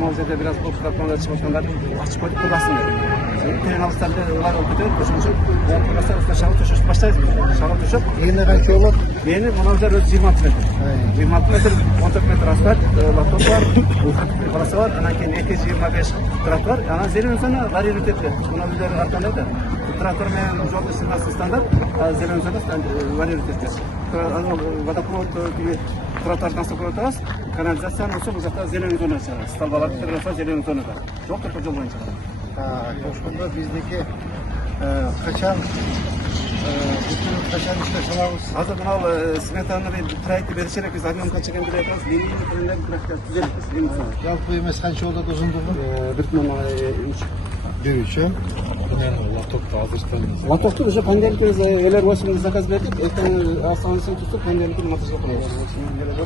Mal жерде biraz koklatmalar çıkmışlar. Açık koyduk kurasın dedi. Tren alışlarda var okudu. Koşmuşum. O kuraslar üstüne şalı töşüp başlayız biz. Şalı töşüp. Yeni kaç olur? Yeni buna özel 26 metre. 26 metre, 14 metre asfalt, latos var. Burası var. Ana kendi 225 trak var. Ana zemin sana varietetli. Buna üzeri arkadan da. Traktör men жолды сигнасы стандарт, а зеленый зона варьируется. Водопровод gibi тротуардан соқырып тұрасыз, канализацияны осы бұл жақта зеленый зона шығады. Столбаларды тұрғызса зеленый зонада. Жоқ та жол бойынша. Ошондо биздики качан бүтүн качан ишке салабыз. Азыр мынау сметаны проекти бериш керек, биз объем канча экенин биле атабыз. Линияны түзелиппиз. Жалпы эмес канча болот узундугу? 1,3. 1,3. Лотокты азыртан. Лотокту уже понедельник элер 8 заказ бердик. Эртең астанасын тутуп понедельник монтажга коебуз.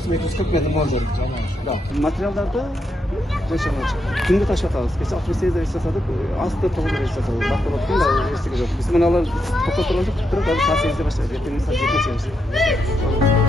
240 метр мол жер. Да. Материалдарды күндө ташатабыз. Кече 68 да жасадык, асты 9 да жасадык. Бакылыктын да эстеги жок. Биз муну алар токтотуп турган жок, туруп азыр саат 8-де баштайбыз. Эртең саат 7-че.